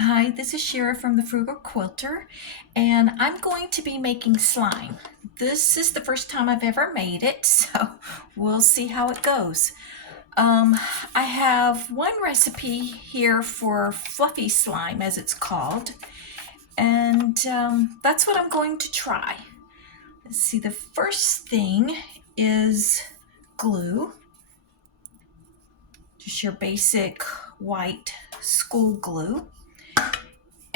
Hi, this is Shira from the Frugal Quilter, and I'm going to be making slime. This is the first time I've ever made it, so we'll see how it goes. Um, I have one recipe here for fluffy slime, as it's called, and that's what I'm going to try. Let's see, the first thing is glue, just your basic white school glue,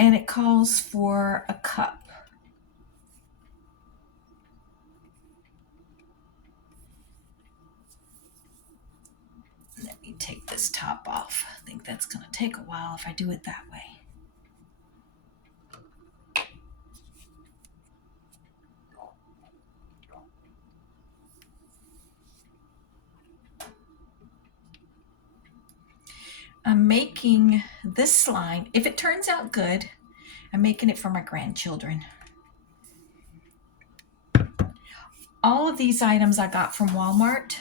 and it calls for a cup. Let me take this top off. I think that's going to take a while if I do it that way. I'm making this slime. If it turns out good, I'm making it for my grandchildren. All of these items I got from Walmart.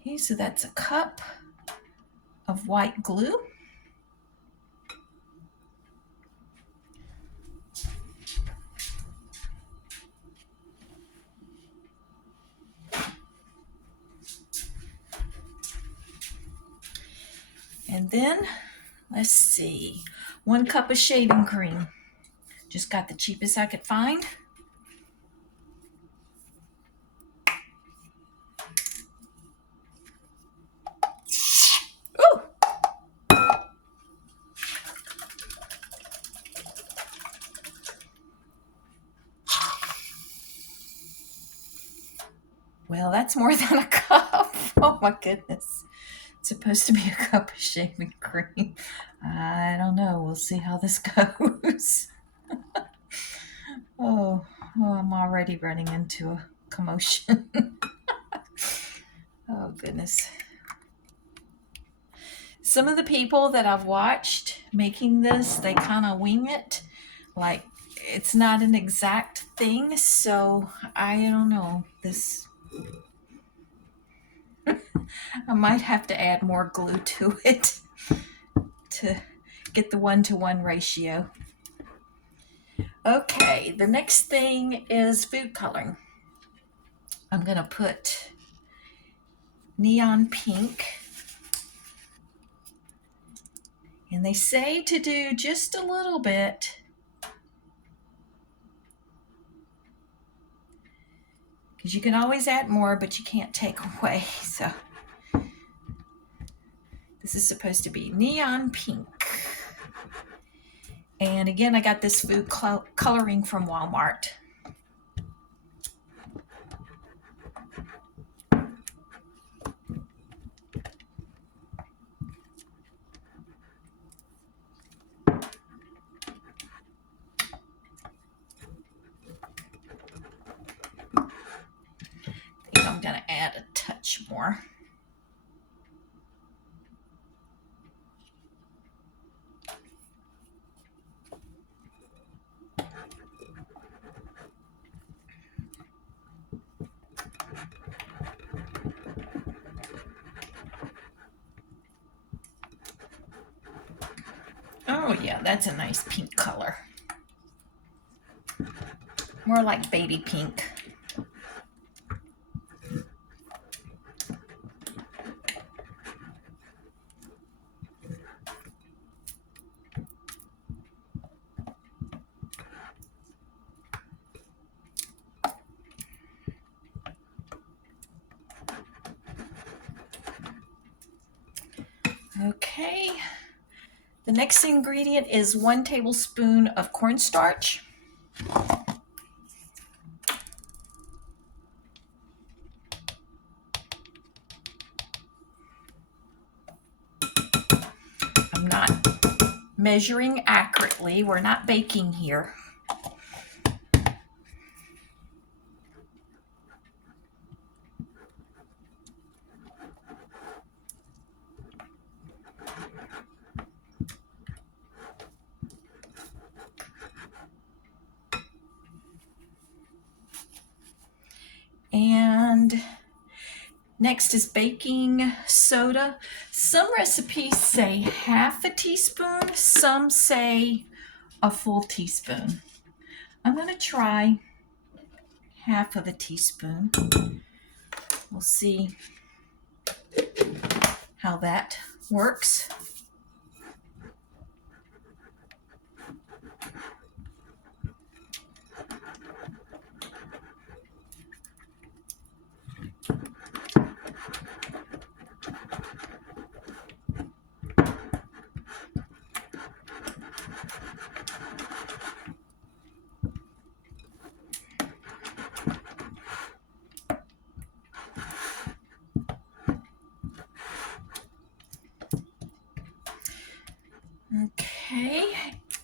Okay, so that's a cup of white glue. And then, let's see, 1 cup of shaving cream. Just got the cheapest I could find. Ooh! Well, that's more than a cup. Oh my goodness. It's supposed to be a cup of shaving cream. I don't know. We'll see how this goes. Oh, I'm already running into a commotion. Oh, goodness. Some of the people that I've watched making this, they kind of wing it. Like, it's not an exact thing, so I don't know. I might have to add more glue to it to get the 1-to-1 ratio. Okay, the next thing is food coloring. I'm going to put neon pink. And they say to do just a little bit. Because you can always add more, but you can't take away. So this is supposed to be neon pink. And again, I got this food coloring from Walmart. I think I'm going to add a touch more. Oh yeah, that's a nice pink color. More like baby pink. Okay. The next ingredient is 1 tablespoon of cornstarch. I'm not measuring accurately. We're not baking here. And next is baking soda. Some recipes say half a teaspoon, some say a full teaspoon. I'm going to try half of a teaspoon. We'll see how that works. Okay,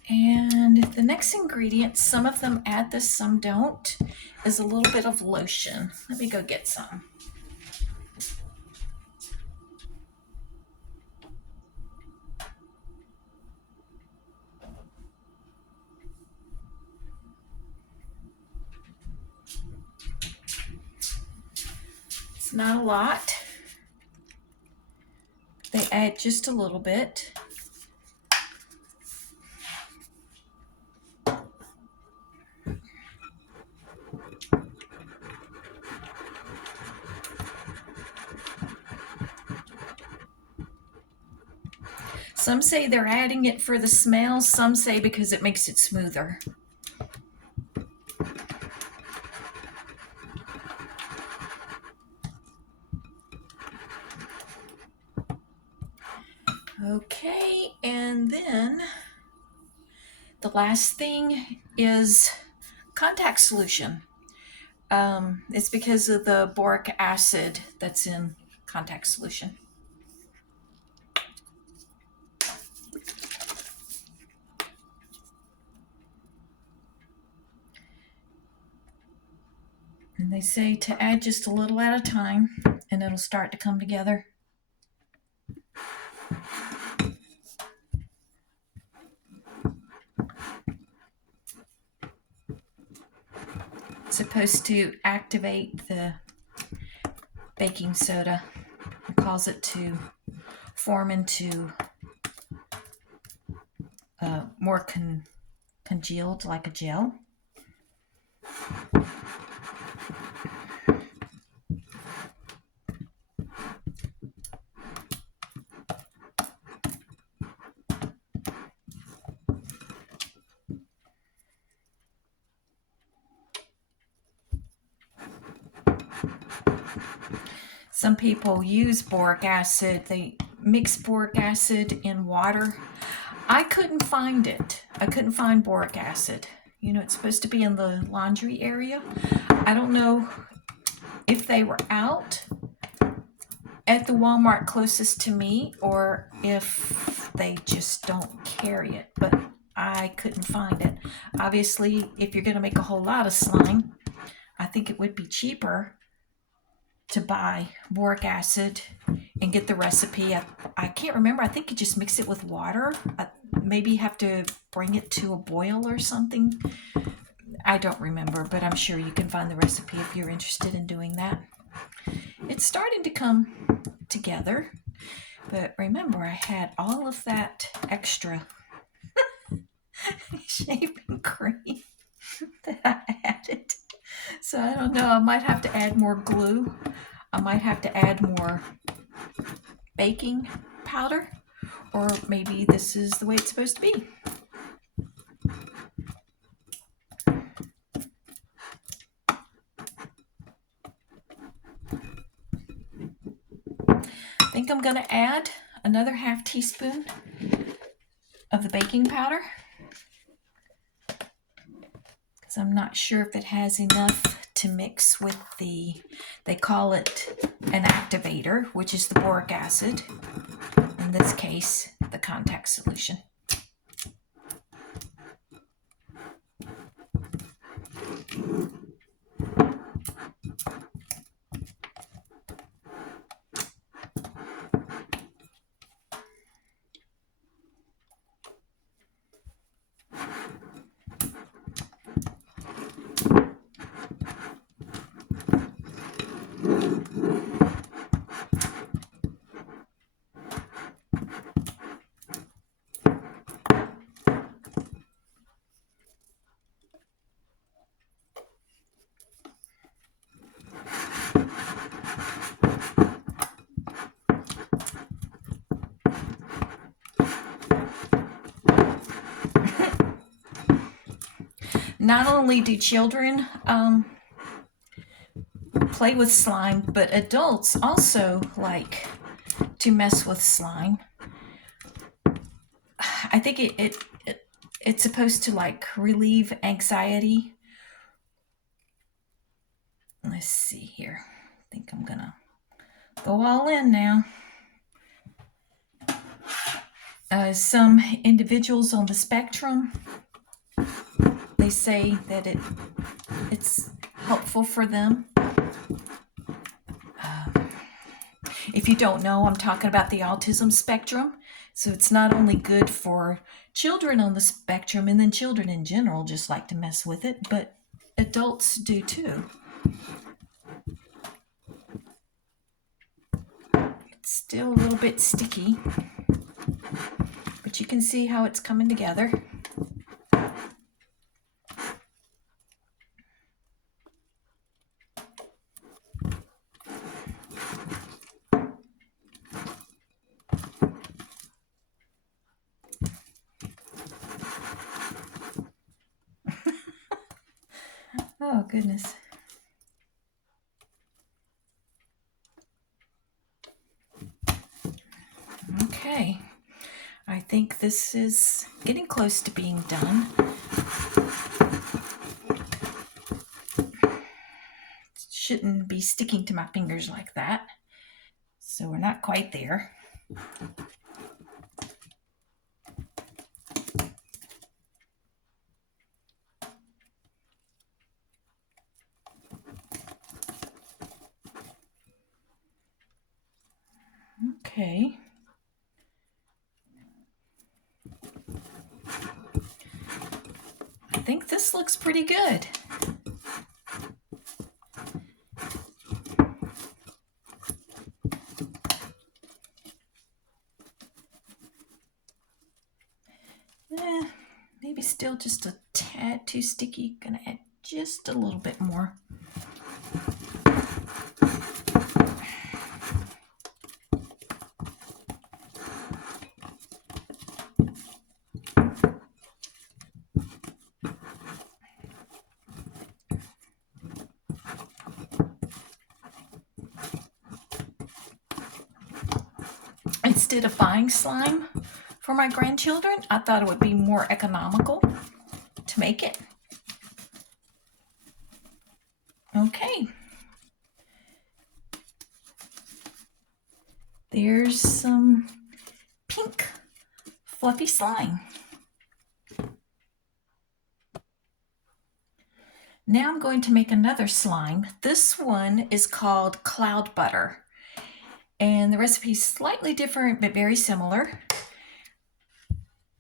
and the next ingredient, some of them add this, some don't, is a little bit of lotion. Let me go get some. It's not a lot. They add just a little bit. Some say they're adding it for the smell, some say because it makes it smoother. Okay, and then the last thing is contact solution. It's because of the boric acid that's in contact solution. And they say to add just a little at a time and it'll start to come together. It's supposed to activate the baking soda and cause it to form into more congealed, like a gel. Some people use boric acid. They mix boric acid in water. I couldn't find it. I couldn't find boric acid. You know, it's supposed to be in the laundry area. I don't know if they were out at the Walmart closest to me or if they just don't carry it, but I couldn't find it. Obviously, if you're going to make a whole lot of slime, I think it would be cheaper to buy boric acid and get the recipe. I can't remember. I think you just mix it with water. Maybe you have to bring it to a boil or something. I don't remember, but I'm sure you can find the recipe if you're interested in doing that. It's starting to come together, but remember I had all of that extra shaving cream that I added. So I don't know, I might have to add more glue. I might have to add more baking powder, or maybe this is the way it's supposed to be. I think I'm going to add another half teaspoon of the baking powder because I'm not sure if it has enough to mix with they call it an activator, which is the boric acid. In this case, the contact solution. not only do children play with slime, but adults also like to mess with slime. I think it's supposed to like relieve anxiety. Let's see here. I think I'm gonna go all in now. Some individuals on the spectrum, they say that it's helpful for them. If you don't know, I'm talking about the autism spectrum. So it's not only good for children on the spectrum, and then children in general just like to mess with it, but adults do too. It's still a little bit sticky, but you can see how it's coming together. Oh, goodness. Okay. I think this is getting close to being done. Shouldn't be sticking to my fingers like that. So we're not quite there. Okay. I think this looks pretty good. Maybe still just a tad too sticky. Gonna add just a little bit more. Instead of buying slime for my grandchildren, I thought it would be more economical to make it. Okay. There's some pink fluffy slime. Now I'm going to make another slime. This one is called Cloud Butter. And the recipe is slightly different, but very similar.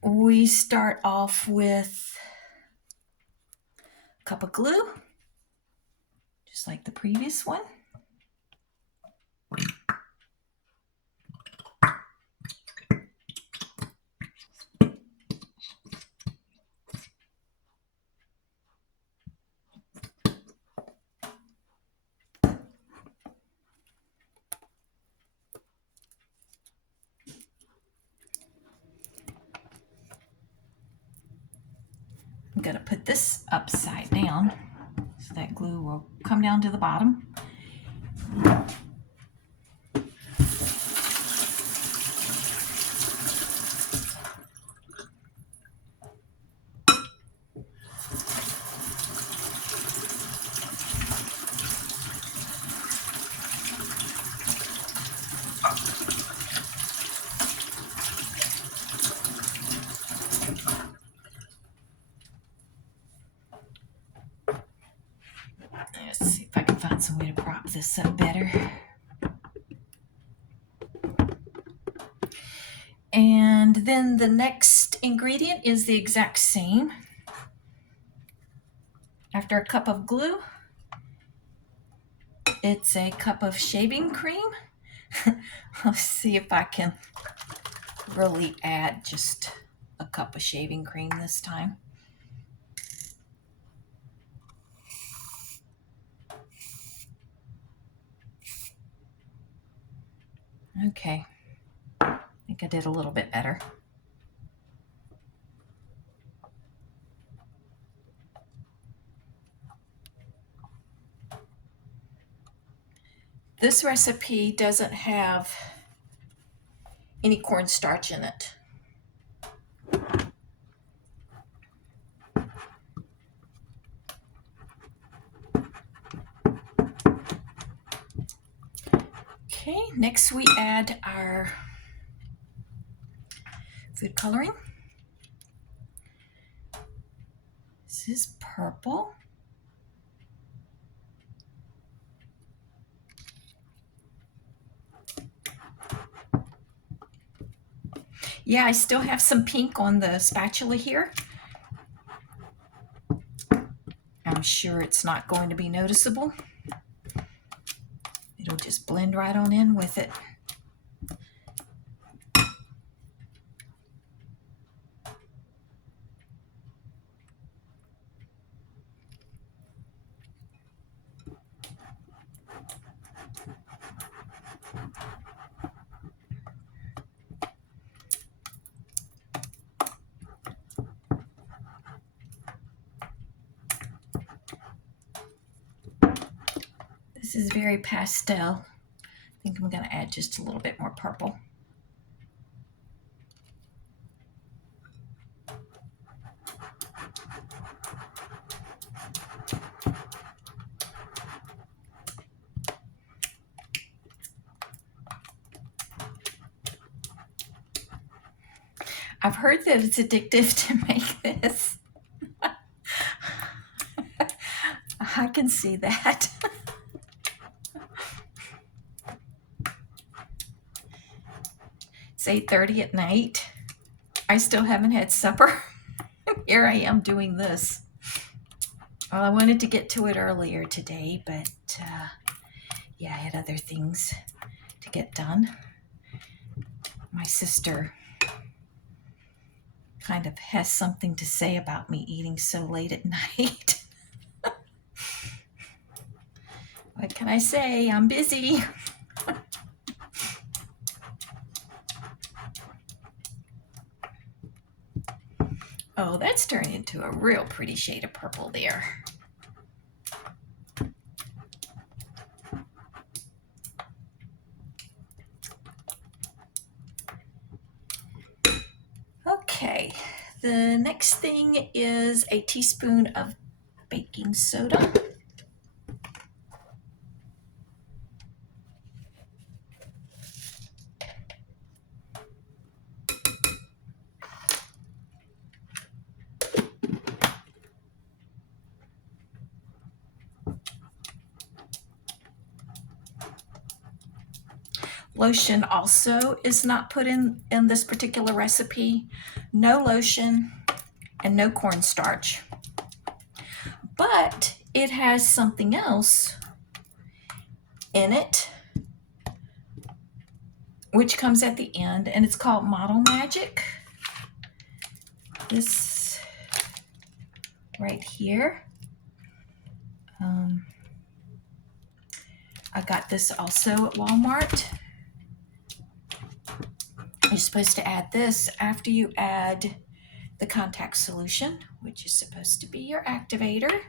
We start off with a cup of glue, just like the previous one. I'm going to put this upside down so that glue will come down to the bottom. Let's see if I can find some way to prop this up better. And then the next ingredient is the exact same. After a cup of glue, it's a cup of shaving cream. Let's see if I can really add just a cup of shaving cream this time. Okay, I think I did a little bit better. This recipe doesn't have any cornstarch in it. Okay, next we add our food coloring. This is purple. Yeah, I still have some pink on the spatula here. I'm sure it's not going to be noticeable. It'll just blend right on in with it. This is very pastel. I think I'm going to add just a little bit more purple. I've heard that it's addictive to make this. I can see that. It's 8:30 at night. I still haven't had supper. Here I am doing this. Well, I wanted to get to it earlier today, but yeah, I had other things to get done. My sister kind of has something to say about me eating so late at night. What can I say? I'm busy. Oh, that's turned into a real pretty shade of purple there. Okay, the next thing is a teaspoon of baking soda. Lotion also is not put in this particular recipe. No lotion and no cornstarch. But it has something else in it, which comes at the end, and it's called Model Magic. This right here. I got this also at Walmart. You're supposed to add this after you add the contact solution, which is supposed to be your activator.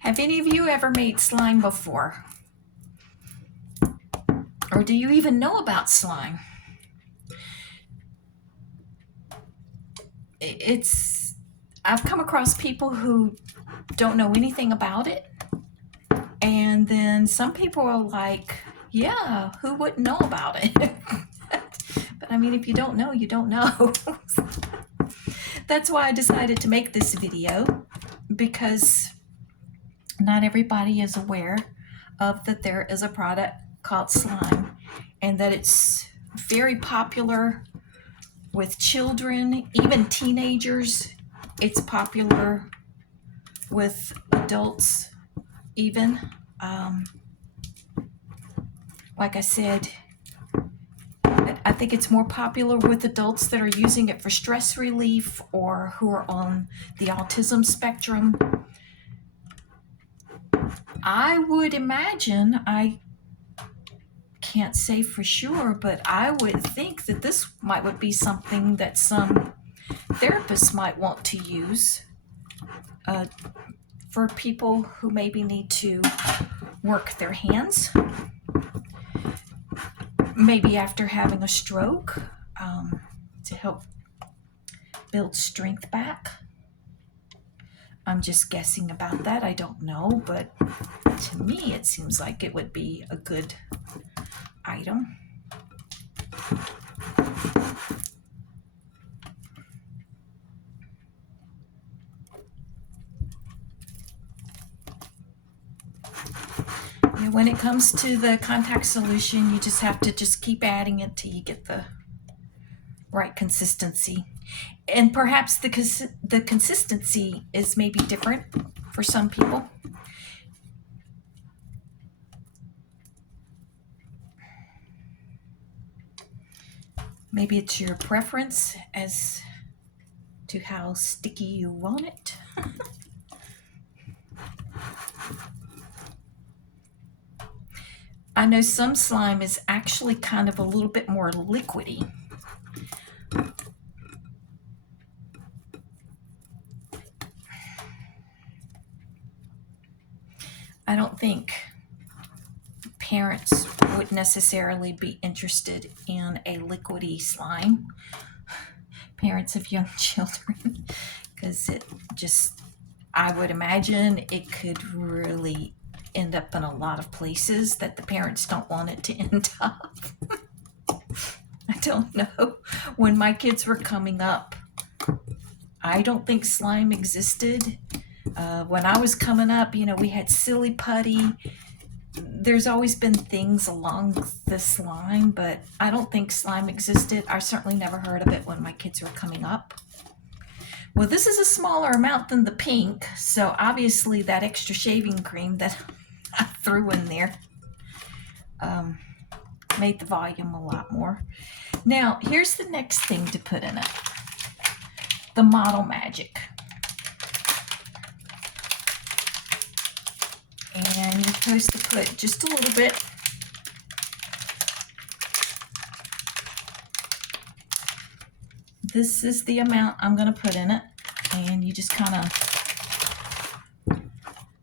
Have any of you ever made slime before? Or do you even know about slime? I've come across people who don't know anything about it. And then some people are like, yeah, who wouldn't know about it? But I mean, if you don't know, you don't know. That's why I decided to make this video, because not everybody is aware of that there is a product called slime, and that it's very popular with children, even teenagers. It's popular with adults even. Like I said, I think it's more popular with adults that are using it for stress relief or who are on the autism spectrum. I would imagine, I can't say for sure, but I would think that this would be something that some therapists might want to use for people who maybe need to work their hands, maybe after having a stroke, to help build strength back. I'm just guessing about that. I don't know, but to me it seems like it would be a good item. And when it comes to the contact solution, you just have to just keep adding it till you get the right consistency. And perhaps the consistency is maybe different for some people. Maybe it's your preference as to how sticky you want it. I know some slime is actually kind of a little bit more liquidy. I don't think parents would necessarily be interested in a liquidy slime, parents of young children, because it just, I would imagine it could really end up in a lot of places that the parents don't want it to end up. I don't know. When my kids were coming up, I don't think slime existed. When I was coming up, we had silly putty. There's always been things along this line, but I don't think slime existed. I certainly never heard of it when my kids were coming up. Well, this is a smaller amount than the pink, so obviously that extra shaving cream that I threw in there made the volume a lot more. Now, here's the next thing to put in it. The Model Magic. And you're supposed to put just a little bit. This is the amount I'm going to put in it. And you just kind of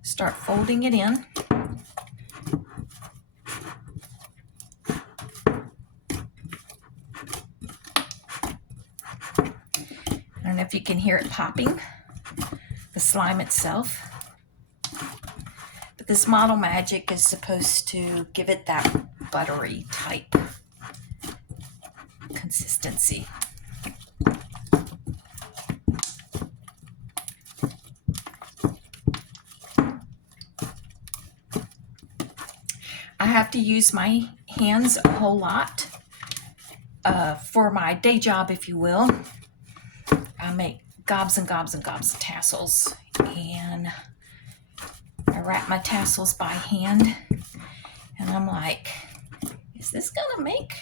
start folding it in. I don't know if you can hear it popping, the slime itself. But this Model Magic is supposed to give it that buttery type consistency. I have to use my hands a whole lot for my day job, if you will. I make gobs and gobs and gobs of tassels, and I wrap my tassels by hand, and I'm like, is this gonna make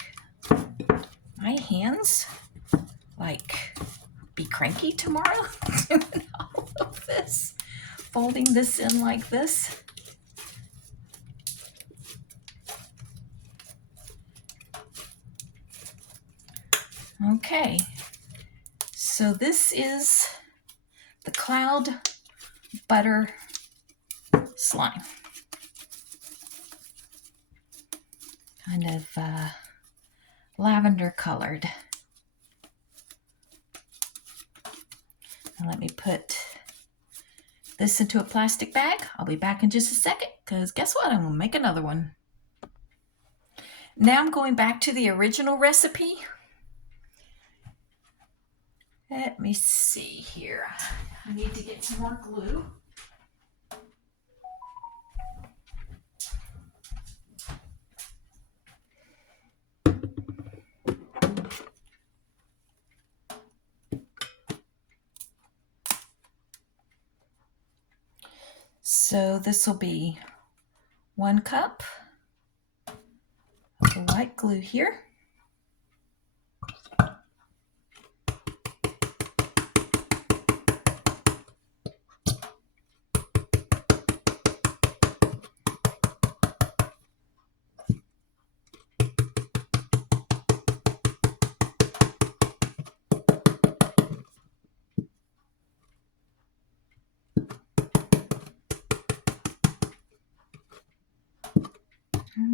my hands like be cranky tomorrow doing all of this, folding this in like this? Okay, so this is the Cloud Butter Slime. Kind of lavender colored. And let me put this into a plastic bag. I'll be back in just a second, because guess what? I'm going to make another one. Now I'm going back to the original recipe. Let me see here. I need to get some more glue. So this will be 1 cup of the white glue here.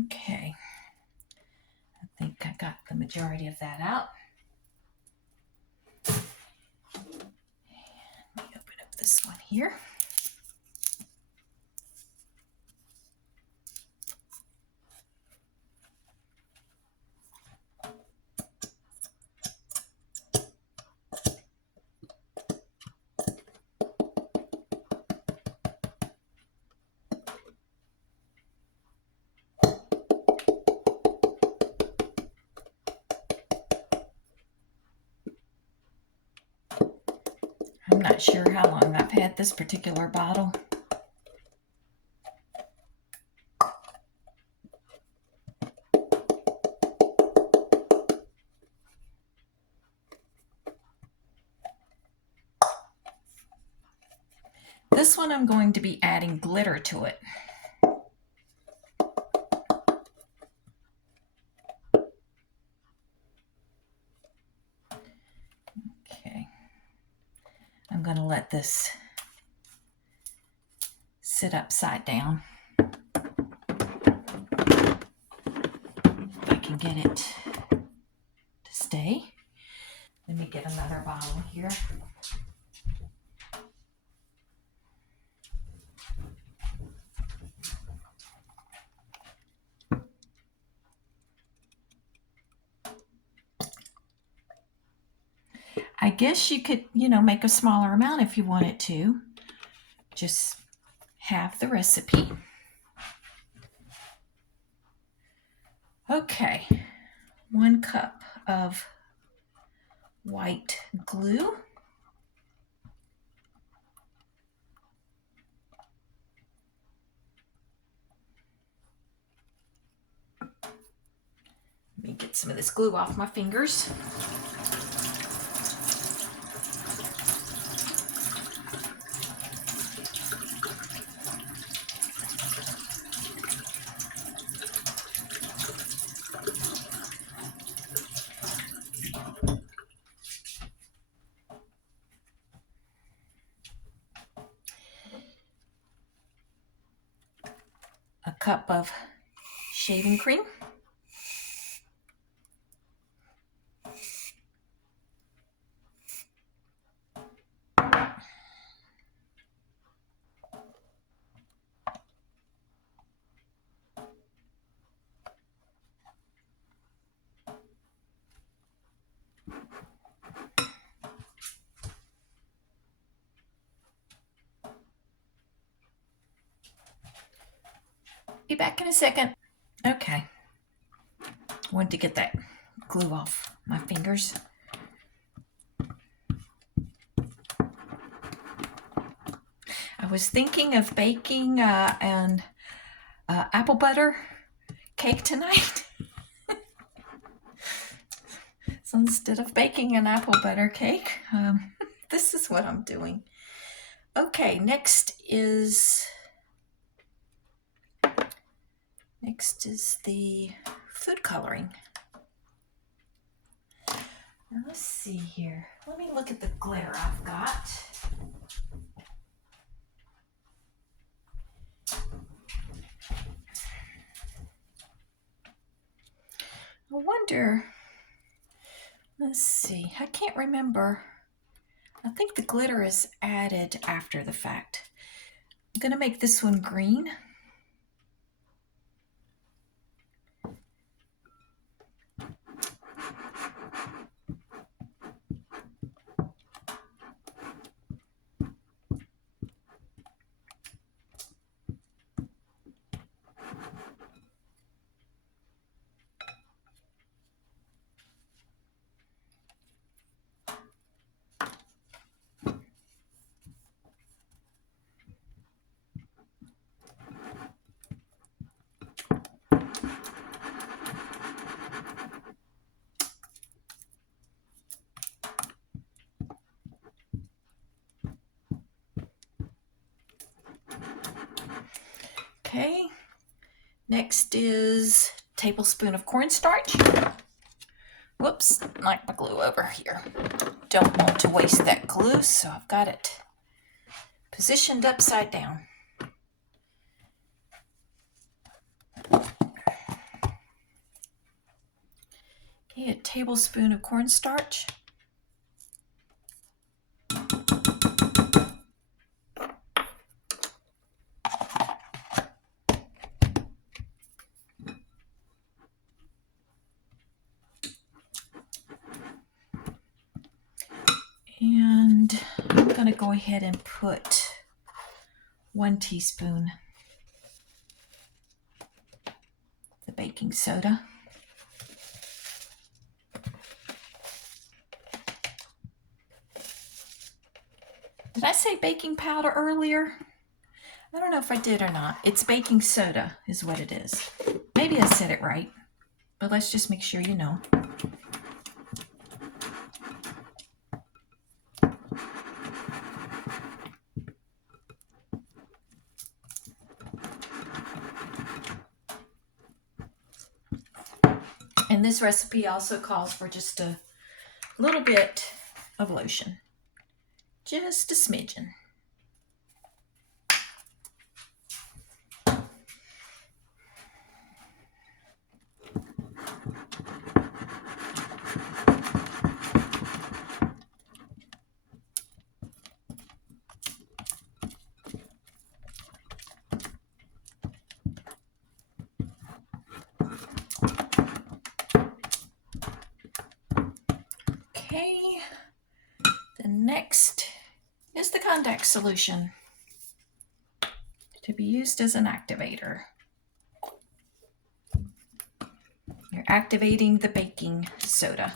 Okay, I think I got the majority of that out. Let me open up this one here. I'm not sure how long I've had this particular bottle. This one I'm going to be adding glitter to it. Okay, I'm going to let this sit upside down. If I can get it to stay. Let me get another bottle here. I guess you could, make a smaller amount if you wanted to. Just have the recipe. Okay, 1 cup of white glue. Let me get some of this glue off my fingers. A cup of shaving cream. Be back in a second. Okay. Wanted to get that glue off my fingers. I was thinking of baking an apple butter cake tonight. So instead of baking an apple butter cake, this is what I'm doing. Okay, next is the food coloring. Now let's see here. Let me look at the glitter I've got. I wonder, let's see, I can't remember. I think the glitter is added after the fact. I'm going to make this one green. Okay, next is a tablespoon of cornstarch. Whoops, knocked my glue over here. Don't want to waste that glue, so I've got it positioned upside down. a tablespoon of cornstarch. And I'm going to go ahead and put 1 teaspoon the baking soda. Did I say baking powder earlier? I don't know if I did or not. It's baking soda is what it is. Maybe I said it right, but let's just make sure you know. And this recipe also calls for just a little bit of lotion. Just a smidgen. Okay, the next is the contact solution to be used as an activator. You're activating the baking soda.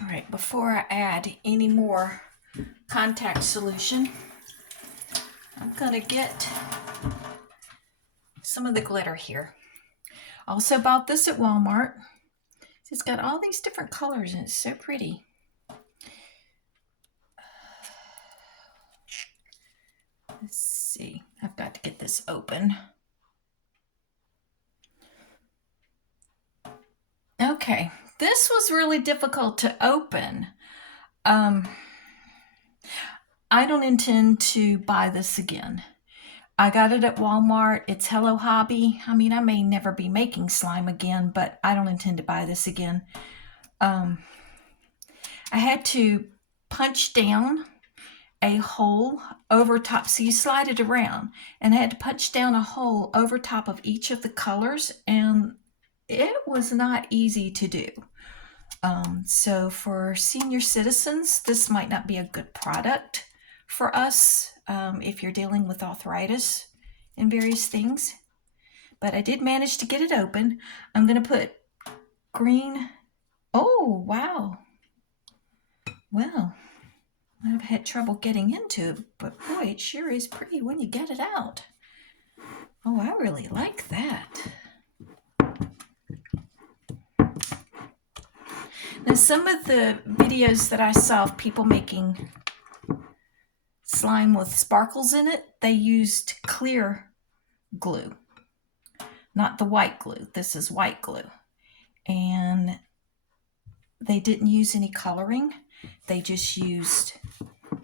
All right, before I add any more contact solution, I'm gonna get some of the glitter here. Also bought this at Walmart. It's got all these different colors and it's so pretty. Let's see, I've got to get this open. Okay, this was really difficult to open. I don't intend to buy this again. I got it at Walmart. It's Hello Hobby. I mean, I may never be making slime again, but I don't intend to buy this again. I had to punch down a hole over top. So you slide it around, and I had to punch down a hole over top of each of the colors, and it was not easy to do. So for senior citizens, this might not be a good product for us if you're dealing with arthritis and various things. But I did manage to get it open. I'm going to put green. Oh, wow. Well, I've had trouble getting into it, but boy, it sure is pretty when you get it out. Oh, I really like that. Now, some of the videos that I saw of people making slime with sparkles in it, they used clear glue, not the white glue. This is white glue. And they didn't use any coloring. They just used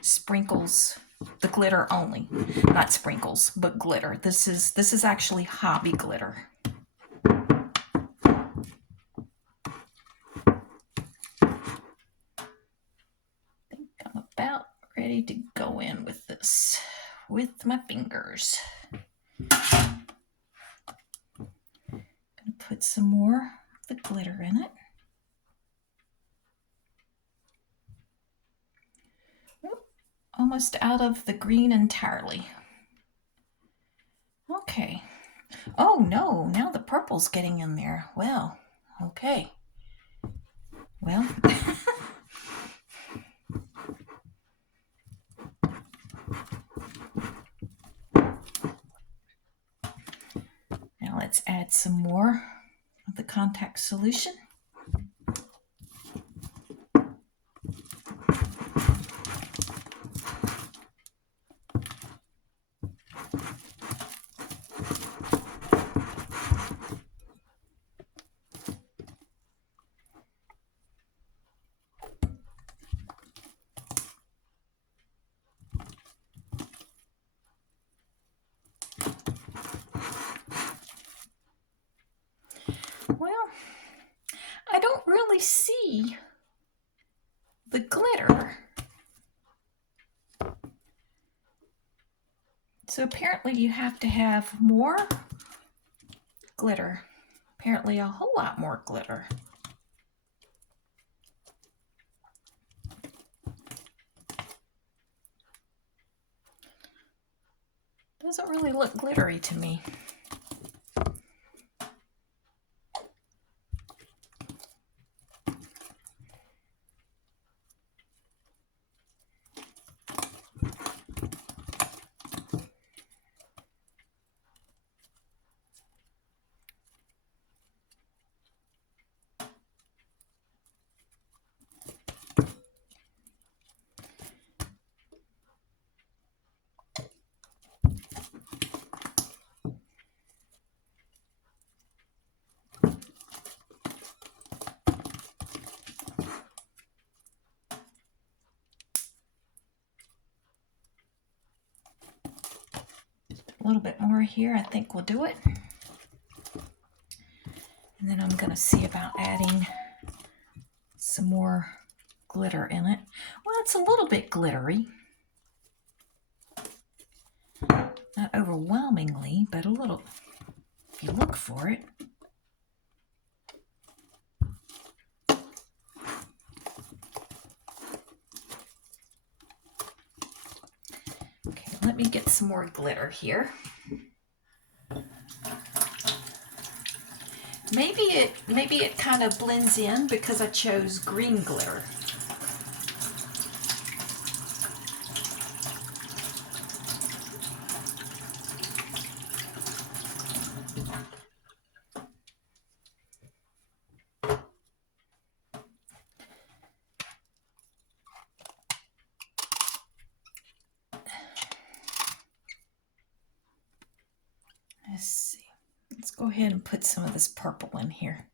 sprinkles, the glitter only. Not sprinkles, but glitter. This is actually hobby glitter. I'm about ready to go in with this with my fingers. I'm gonna put some more the glitter in it. Almost out of the green entirely. Okay. Oh no, now the purple's getting in there. Well, okay. Well, now let's add some more of the contact solution. Well, I don't really see the glitter. So apparently you have to have more glitter. Apparently a whole lot more glitter. Doesn't really look glittery to me. A little bit more here, I think will do it. And then I'm going to see about adding some more glitter in it. Well, it's a little bit glittery. Not overwhelmingly, but a little, if you look for it. Okay, let me get some more glitter here. Maybe it kind of blends in because I chose green glitter. Let's see. Let's go ahead and put some of this purple in here.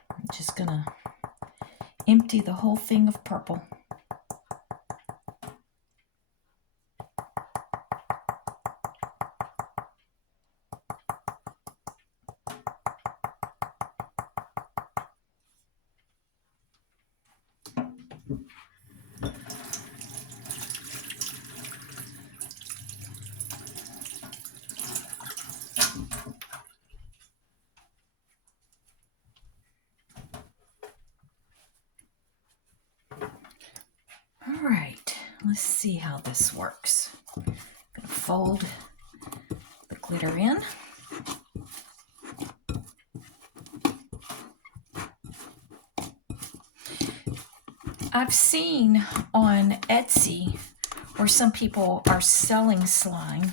I'm just gonna empty the whole thing of purple. All right, let's see how this works. I'm gonna fold the glitter in. I've seen on Etsy where some people are selling slime.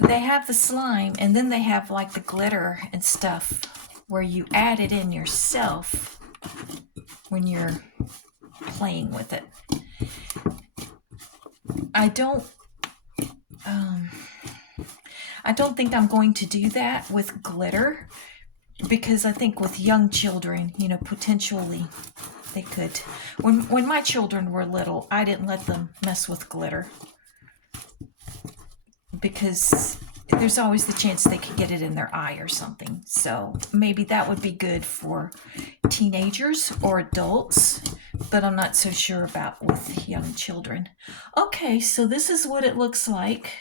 They have the slime and then they have like the glitter and stuff where you add it in yourself when you're playing with it. I don't think I'm going to do that with glitter because I think with young children, you know, potentially they could. When my children were little, I didn't let them mess with glitter because there's always the chance they could get it in their eye or something. So maybe that would be good for teenagers or adults, but I'm not so sure about with young children. Okay, so this is what it looks like.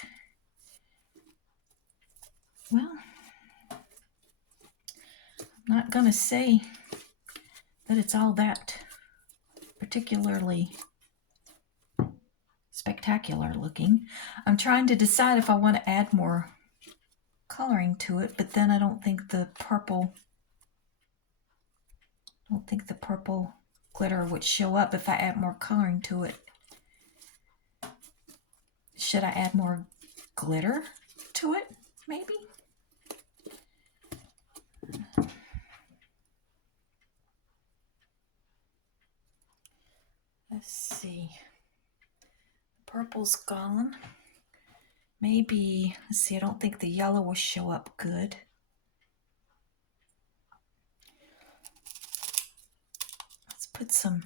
Well, I'm not going to say that it's all that particularly spectacular looking. I'm trying to decide if I want to add more coloring to it, but then I don't think the purple glitter would show up if I add more coloring to it. Should I add more glitter to it, maybe? Let's see. Purple's gone. Maybe, let's see, I don't think the yellow will show up good. Let's put some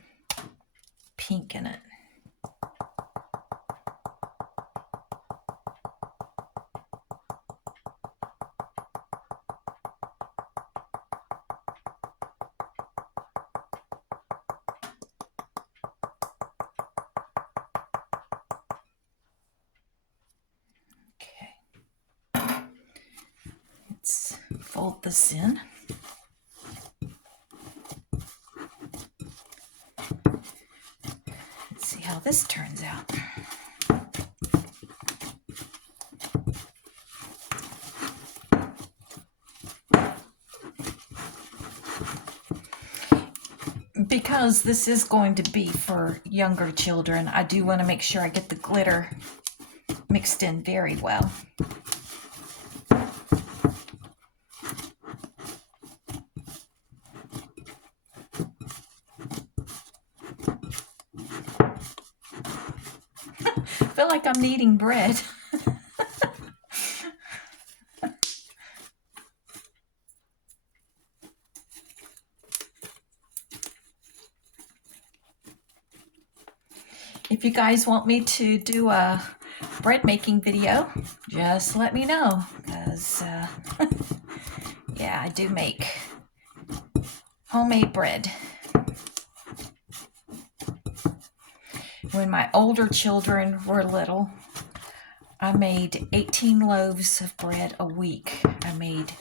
pink in it. Let's fold this in. Let's see how this turns out. Because this is going to be for younger children, I do want to make sure I get the glitter mixed in very well. I feel like I'm kneading bread. If you guys want me to do a bread making video, just let me know, because yeah, I do make homemade bread. When my older children were little, I made 18 loaves of bread a week. I made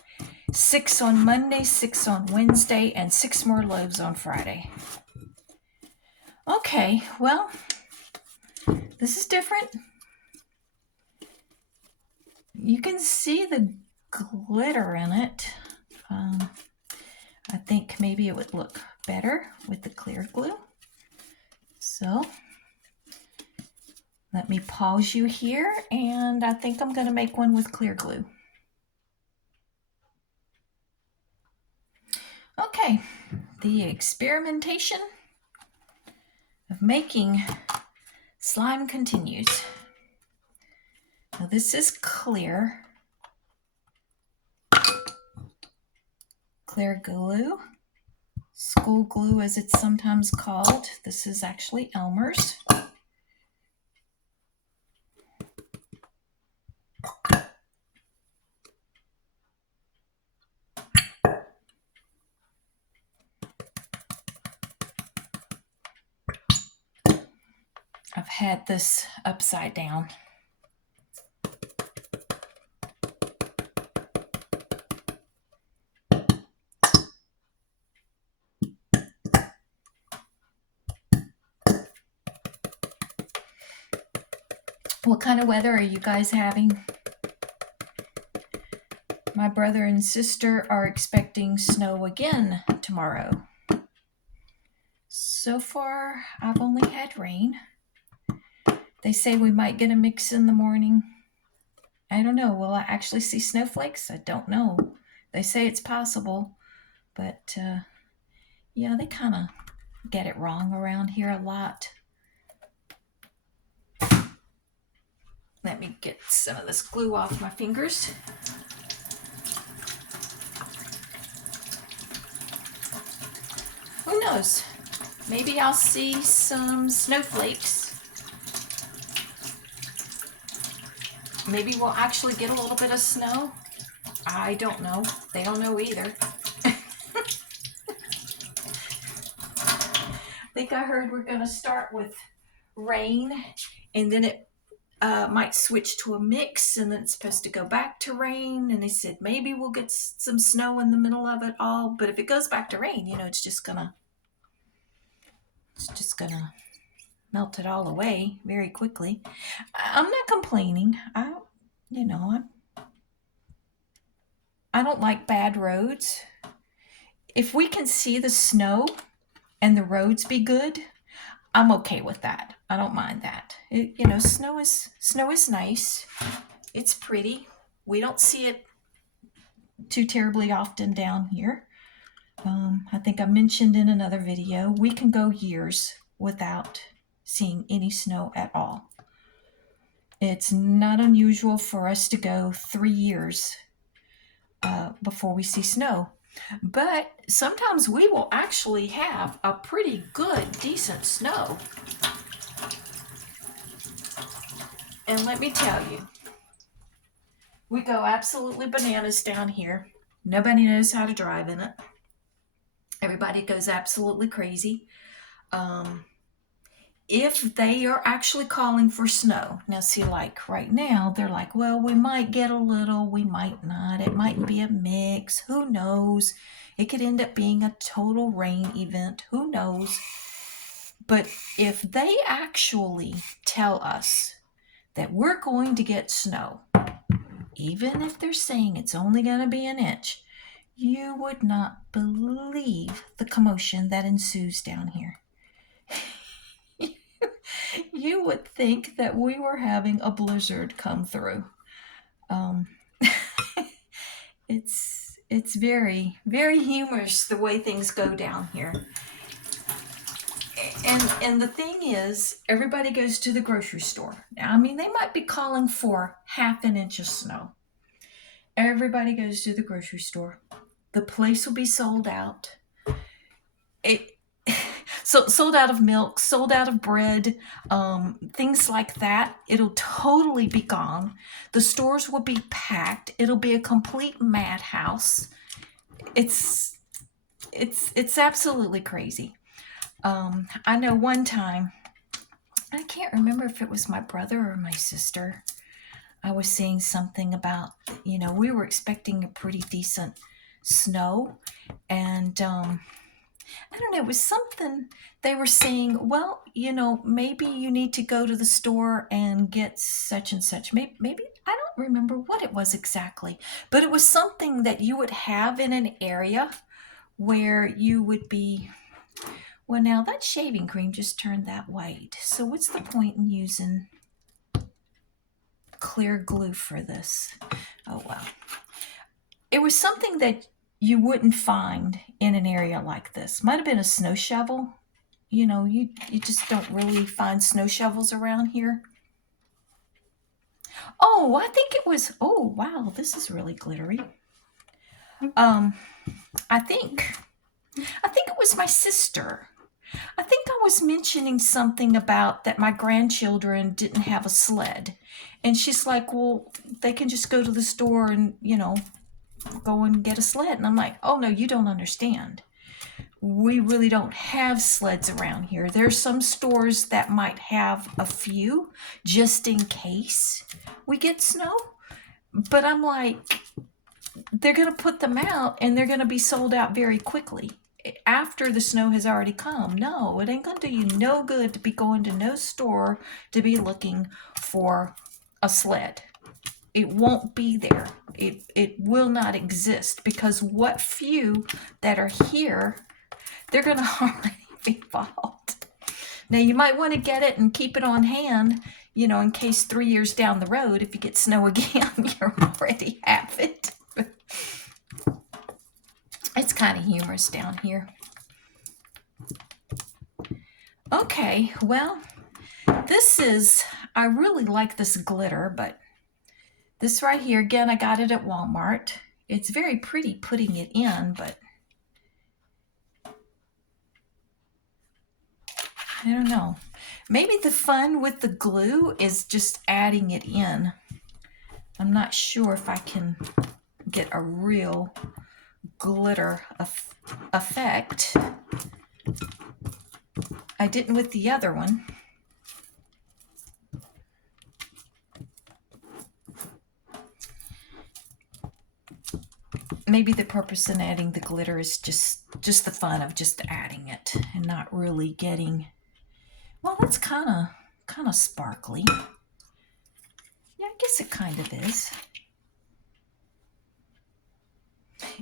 6 on Monday, 6 on Wednesday, and 6 more loaves on Friday. Okay, well, this is different. You can see the glitter in it. I think maybe it would look better with the clear glue. So let me pause you here, and I think I'm going to make one with clear glue. Okay, the experimentation of making slime continues. Now this is clear glue, school glue as it's sometimes called. This is actually Elmer's. I've had this upside down. What kind of weather are you guys having? My brother and sister are expecting snow again tomorrow. So far, I've only had rain. They say we might get a mix in the morning. I don't know. Will I actually see snowflakes? I don't know. They say it's possible, but yeah, they kind of get it wrong around here a lot. Let me get some of this glue off my fingers. Who knows? Maybe I'll see some snowflakes. Maybe we'll actually get a little bit of snow. I don't know. They don't know either. think I heard we're going to start with rain, and then it might switch to a mix, and then it's supposed to go back to rain. And they said maybe we'll get some snow in the middle of it all. But if it goes back to rain, it's just gonna melt it all away very quickly. I'm not complaining. I don't like bad roads. If we can see the snow and the roads be good, I'm okay with that. I don't mind that. Snow is nice. It's pretty. We don't see it too terribly often down here. I think I mentioned in another video, we can go years without seeing any snow at all. It's not unusual for us to go 3 years before we see snow. But sometimes we will actually have a pretty good, decent snow. And let me tell you, we go absolutely bananas down here. Nobody knows how to drive in it. Everybody goes absolutely crazy. If they are actually calling for snow, now see, like right now, they're like, well, we might get a little, we might not. It might be a mix. Who knows? It could end up being a total rain event. Who knows? But if they actually tell us that we're going to get snow, even if they're saying it's only going to be an inch, you would not believe the commotion that ensues down here. You would think that we were having a blizzard come through. It's very, very humorous the way things go down here. And the thing is, everybody goes to the grocery store. Now, they might be calling for half an inch of snow. Everybody goes to the grocery store. The place will be sold out. So sold out of milk, sold out of bread, things like that. It'll totally be gone. The stores will be packed. It'll be a complete madhouse. It's absolutely crazy. I know one time, I can't remember if it was my brother or my sister, I was saying something about, we were expecting a pretty decent snow, and I don't know, it was something they were saying, well, maybe you need to go to the store and get such and such. Maybe I don't remember what it was exactly, but it was something that you would have in an area where you would be, well, now that shaving cream just turned that white. So what's the point in using clear glue for this? Oh, well. It was something that you wouldn't find in an area like this. Might have been a snow shovel. You just don't really find snow shovels around here. Oh, I think it was, oh, wow, this is really glittery. I think it was my sister. I think I was mentioning something about that my grandchildren didn't have a sled. And she's like, well, they can just go to the store and, go and get a sled. And I'm like, oh, no, you don't understand. We really don't have sleds around here. There's some stores that might have a few just in case we get snow. But I'm like, they're going to put them out and they're going to be sold out very quickly after the snow has already come. No, it ain't going to do you no good to be going to no store to be looking for a sled. It won't be there. It will not exist, because what few that are here, they're going to already be bought. Now, you might want to get it and keep it on hand, in case 3 years down the road, if you get snow again, you already have it. It's kind of humorous down here. Okay, well, I really like this glitter, but this right here, again, I got it at Walmart. It's very pretty putting it in, but I don't know. Maybe the fun with the glue is just adding it in. I'm not sure if I can get a real glitter effect. I didn't with the other one. Maybe the purpose in adding the glitter is just the fun of just adding it and not really getting, well, that's kind of sparkly. Yeah, I guess it kind of is.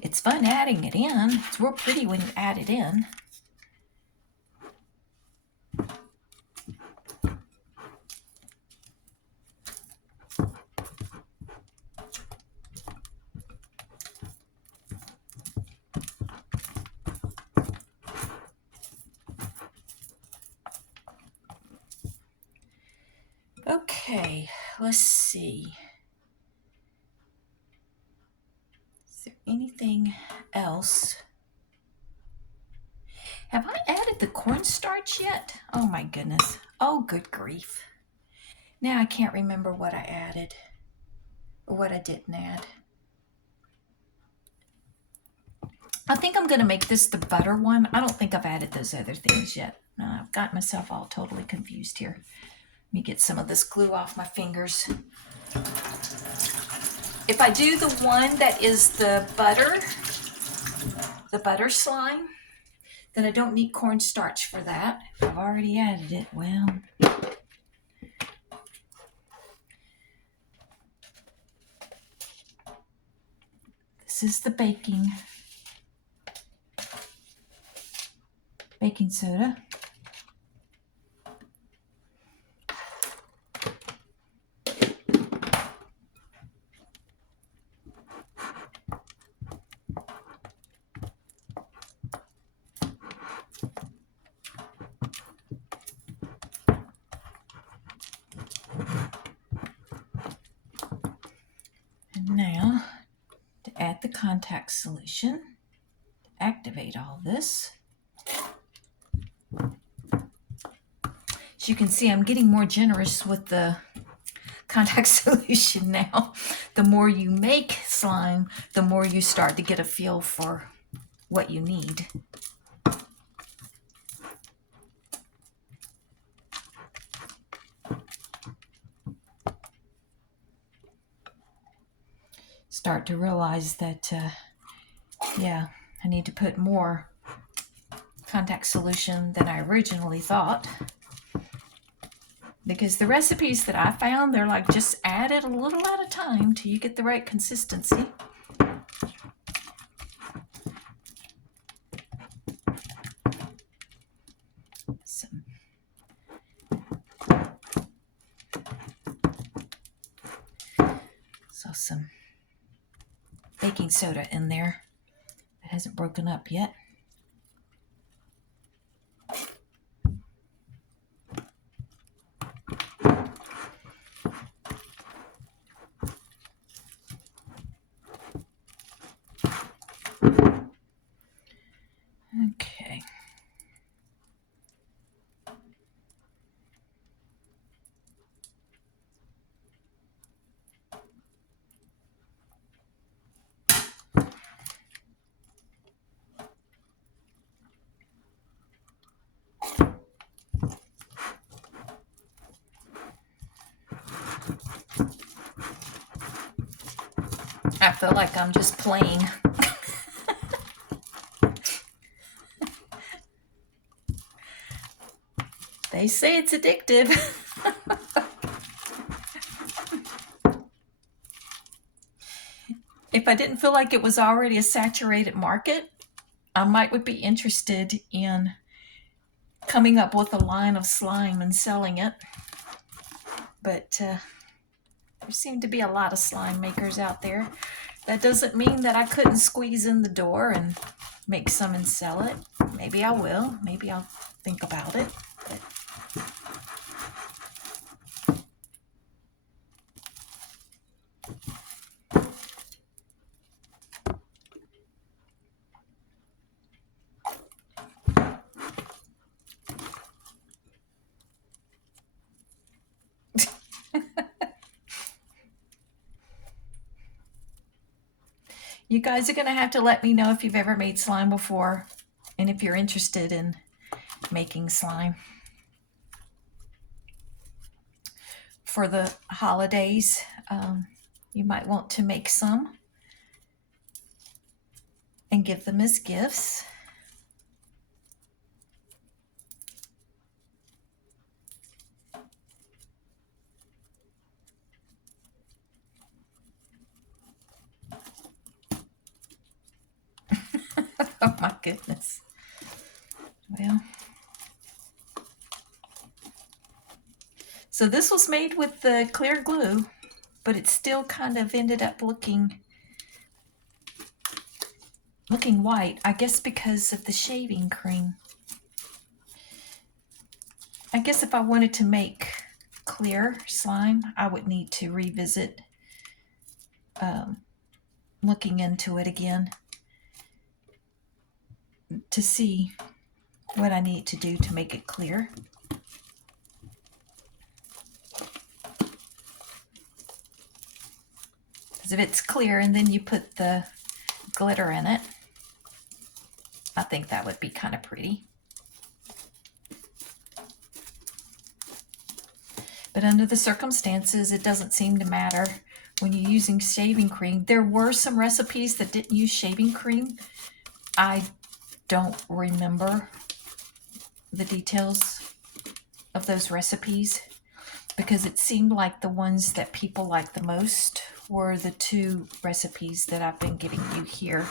It's fun adding it in. It's real pretty when you add it in. Okay, let's see. Is there anything else? Have I added the cornstarch yet? Oh my goodness. Oh, good grief. Now I can't remember what I added or what I didn't add. I think I'm going to make this the butter one. I don't think I've added those other things yet. No, I've got myself all totally confused here. Let me get some of this glue off my fingers. If I do the one that is the butter slime, then I don't need cornstarch for that. If I've already added it, well. This is the baking soda. And now, to add the contact solution, to activate all this. As you can see, I'm getting more generous with the contact solution now. The more you make slime, the more you start to get a feel for what you need. Start to realize that, yeah, I need to put more contact solution than I originally thought. Because the recipes that I found, they're like just add it a little at a time till you get the right consistency. Some baking soda in there that hasn't broken up yet. Okay. I feel like I'm just playing. They say it's addictive. If I didn't feel like it was already a saturated market, I would be interested in coming up with a line of slime and selling it. But there seem to be a lot of slime makers out there. That doesn't mean that I couldn't squeeze in the door and make some and sell it. Maybe I will. Maybe I'll think about it. But you guys are going to have to let me know if you've ever made slime before and if you're interested in like making slime. For the holidays, you might want to make some and give them as gifts. Oh my goodness. Well, so this was made with the clear glue, but it still kind of ended up looking white, I guess because of the shaving cream. I guess if I wanted to make clear slime, I would need to revisit looking into it again to see what I need to do to make it clear. Because if it's clear and then you put the glitter in it, I think that would be kind of pretty. But under the circumstances, it doesn't seem to matter when you're using shaving cream. There were some recipes that didn't use shaving cream. I don't remember the details of those recipes because it seemed like the ones that people like the most were the two recipes that I've been giving you here.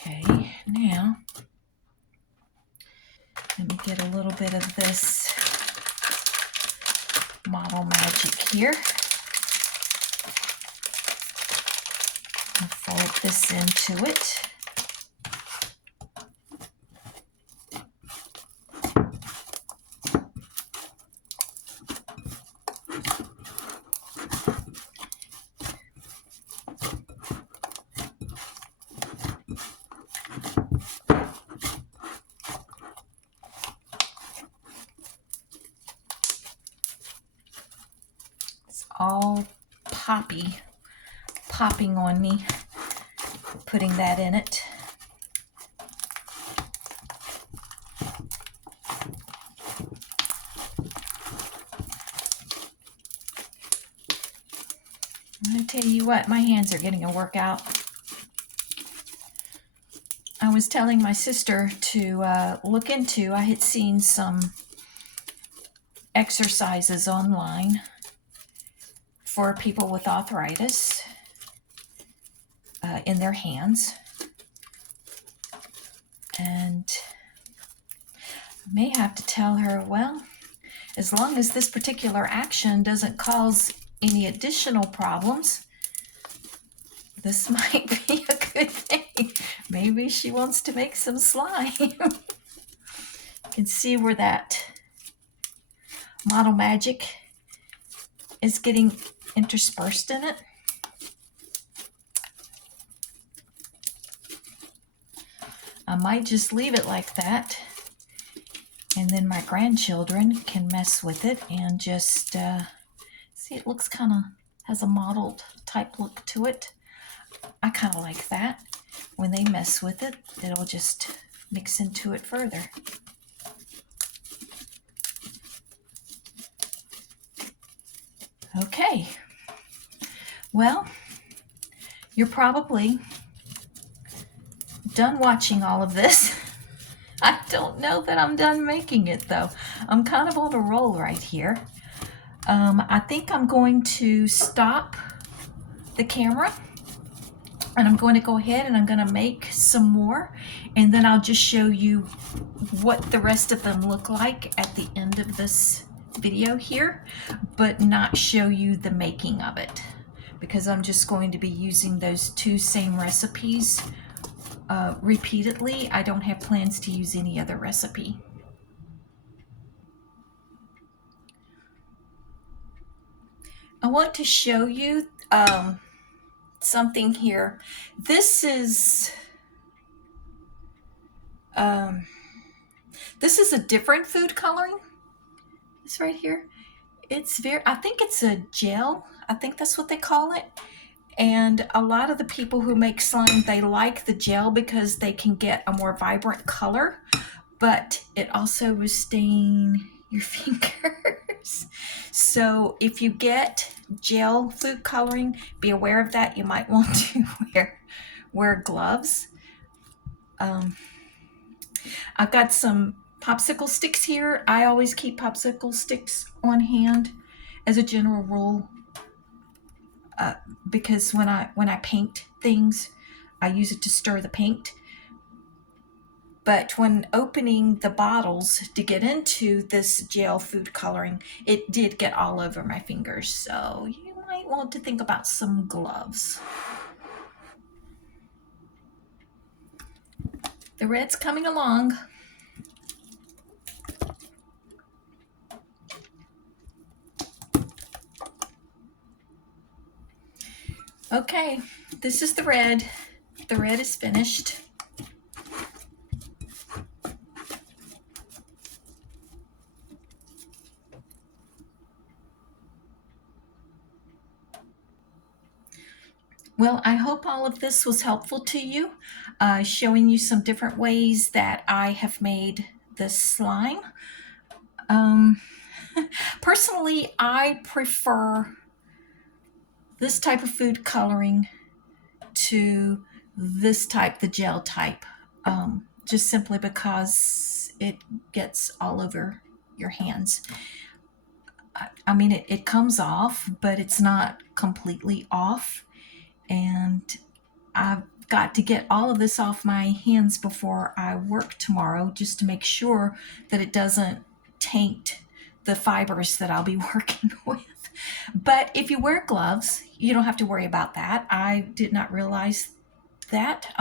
Okay, now let me get a little bit of this Model Magic here. And fold this into it. All popping on me, putting that in it. I'm going to tell you what, my hands are getting a workout. I was telling my sister to look into, I had seen some exercises online for people with arthritis in their hands. And I may have to tell her, well, as long as this particular action doesn't cause any additional problems, this might be a good thing. Maybe she wants to make some slime. You can see where that Model Magic is getting interspersed in it. I might just leave it like that, and then my grandchildren can mess with it and just see, it looks kind of has a mottled type look to it. I kind of like that. When they mess with it, it'll just mix into it further. Okay, well, you're probably done watching all of this. I don't know that I'm done making it though. I'm kind of on a roll right here. I think I'm going to stop the camera and I'm going to go ahead and I'm going to make some more, and then I'll just show you what the rest of them look like at the end of this video here, but not show you the making of it because I'm just going to be using those two same recipes repeatedly. I don't have plans to use any other recipe. I want to show you something here. This is a different food coloring. This right here. It's very, I think it's a gel. I think that's what they call it. And a lot of the people who make slime, they like the gel because they can get a more vibrant color, but it also will stain your fingers. So if you get gel food coloring, be aware of that. You might want to wear gloves. I've got some popsicle sticks here. I always keep popsicle sticks on hand as a general rule, because when I paint things, I use it to stir the paint. But when opening the bottles to get into this gel food coloring, it did get all over my fingers. So you might want to think about some gloves. The red's coming along. Okay, this is the red. The red is finished. Well, I hope all of this was helpful to you, showing you some different ways that I have made this slime. Personally, I prefer this type of food coloring to this type, the gel type, just simply because it gets all over your hands. I mean, it comes off, but it's not completely off. And I've got to get all of this off my hands before I work tomorrow, just to make sure that it doesn't taint the fibers that I'll be working with. But if you wear gloves, you don't have to worry about that. I did not realize that,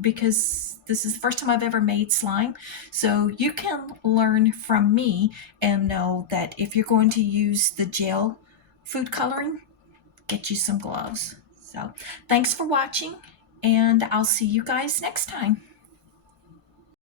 because this is the first time I've ever made slime. So you can learn from me and know that if you're going to use the gel food coloring, get you some gloves. So thanks for watching, and I'll see you guys next time.